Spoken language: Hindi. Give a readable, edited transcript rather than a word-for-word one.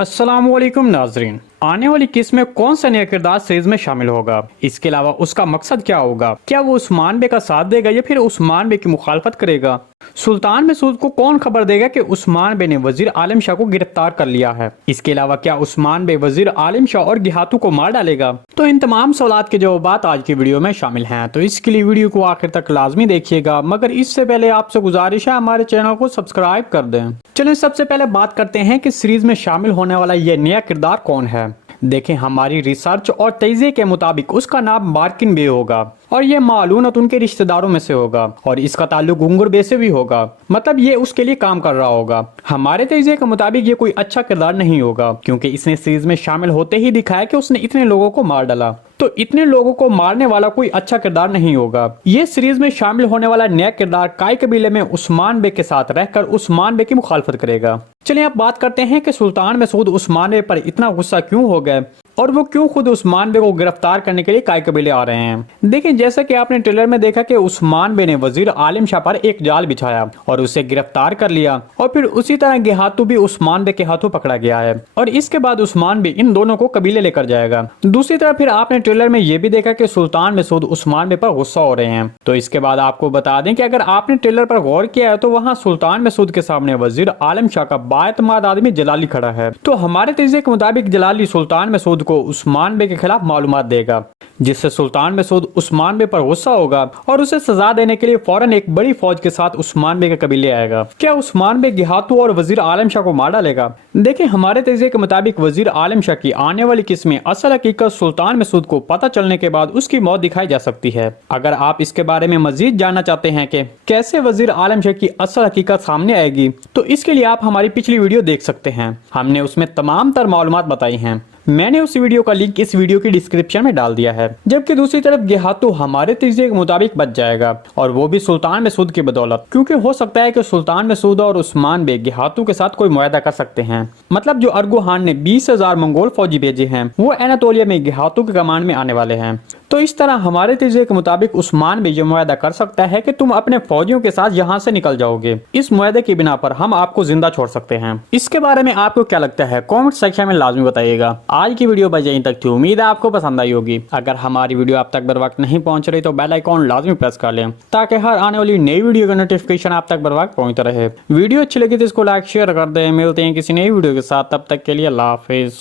अस्सलामुअलैकुम नाजरीन। आने वाली किस्त में कौन सा नया किरदार सीरीज में शामिल होगा, इसके अलावा उसका मकसद क्या होगा, क्या वो उस्मान बे का साथ देगा या फिर उस्मान बे की मुखालफत करेगा। सुल्तान मसूद को कौन खबर देगा कि उस्मान बे ने वजीर आलिम शाह को गिरफ्तार कर लिया है। इसके अलावा क्या उस्मान बे वजीर आलिम शाह और गिहातू को मार डालेगा। तो इन तमाम सवालात के जवाब आज की वीडियो में शामिल हैं, तो इसके लिए वीडियो को आखिर तक लाजमी देखिएगा। मगर इससे पहले आपसे गुजारिश है हमारे चैनल को सब्सक्राइब कर दें। चलिए सबसे पहले बात करते हैं कि सीरीज में शामिल होने वाला यह नया किरदार कौन है। देखें, हमारी रिसर्च और तजिए के मुताबिक उसका नाम बारकिन बे होगा और ये मालूनत उनके रिश्तेदारों में से होगा और इसका ताल्लुक गुंगुर बे से भी होगा। मतलब ये उसके लिए काम कर रहा होगा। हमारे तजिए के मुताबिक ये कोई अच्छा किरदार नहीं होगा क्योंकि इसने सीरीज में शामिल होते ही दिखाया कि उसने इतने लोगों को मार डाला। तो इतने लोगों को मारने वाला कोई अच्छा किरदार नहीं होगा। ये सीरीज में शामिल होने वाला नया किरदार काई कबीले में उस्मान बे के साथ रहकर उस्मान बे की मुखालफत करेगा। चलिए अब बात करते हैं कि सुल्तान मसूद उस्मान बे पर इतना गुस्सा क्यों हो गए और वो क्यों खुद उस्मान बे को गिरफ्तार करने के लिए काई कबीले आ रहे हैं। देखिए, जैसा कि आपने ट्रेलर में देखा कि उस्मान बे ने वजीर आलिम शाह पर एक जाल बिछाया और उसे गिरफ्तार कर लिया और फिर उसी तरह गिहातू भी उस्मान बे के हाथों पकड़ा गया है और इसके बाद उस्मान बे इन दोनों को कबीले लेकर जाएगा। दूसरी तरफ फिर आपने ट्रेलर में यह भी देखा कि सुल्तान मसूद उस्मान बे पर गुस्सा हो रहे हैं। तो इसके बाद आपको बता दें कि अगर आपने ट्रेलर पर गौर किया है तो वहाँ सुल्तान मसूद के सामने वजीर आलिम शाह का बाएतमाद आदमी जलाली खड़ा है। तो हमारे तजिए के मुताबिक जलाली सुल्तान मसूद को उस्मान बे के खिलाफ मालूमात देगा, जिससे सुल्तान मसूद उस्मान बे पर गुस्सा होगा और उसे सजा देने के लिए फौरन एक बड़ी फौज के साथ उस्मान बे के कबीले आएगा। क्या उस्मान बे गिहातू और वजीर आलिम शाह को मार डालेगा। देखिए, हमारे तजिए के मुताबिक वजीर आलिम शाह की आने वाली किस्त में असल हकीकत सुल्तान मसूद को पता चलने के बाद उसकी मौत दिखाई जा सकती है। अगर आप इसके बारे में मजीद जानना चाहते हैं कि कैसे वजीर आलिम शाह की असल हकीकत सामने आएगी, तो इसके लिए आप हमारी पिछली वीडियो देख सकते हैं। हमने उसमें तमाम तर मालूमात बताई हैं। मैंने उस वीडियो का लिंक इस वीडियो की डिस्क्रिप्शन में डाल दिया है। जबकि दूसरी तरफ गिहातू हमारे तजिए के मुताबिक बच जाएगा और वो भी सुल्तान मसूद की बदौलत, क्योंकि हो सकता है कि सुल्तान मसूद और उस्मान बे गिहातू के साथ कोई मुआहदा कर सकते हैं। मतलब जो अर्गोहान ने 20,000 मंगोल फौजी भेजे हैं वो एनातोलिया में गिहातू के कमान में आने वाले हैं। तो इस तरह हमारे तजिए के मुताबिक उस्मान बे ये मुआहदा कर सकता है कि तुम अपने फौजियों के साथ यहाँ से निकल जाओगे। इस मुआहदे की बिना पर हम आपको जिंदा छोड़ सकते हैं। इसके बारे में आपको क्या लगता है, कमेंट सेक्शन में लाजमी बताइएगा। आज की वीडियो बस यहीं तक थी, उम्मीद है आपको पसंद आई होगी। अगर हमारी वीडियो आप तक बर वक्त नहीं पहुंच रही तो बेल आइकॉन लाजमी प्रेस कर लें ताकि हर आने वाली नई वीडियो का नोटिफिकेशन आप तक बर वक्त पहुंचता रहे। वीडियो अच्छी लगी तो इसको लाइक शेयर कर दें। मिलते हैं किसी नई वीडियो के साथ, तब तक के लिए अल्लाह हाफिज।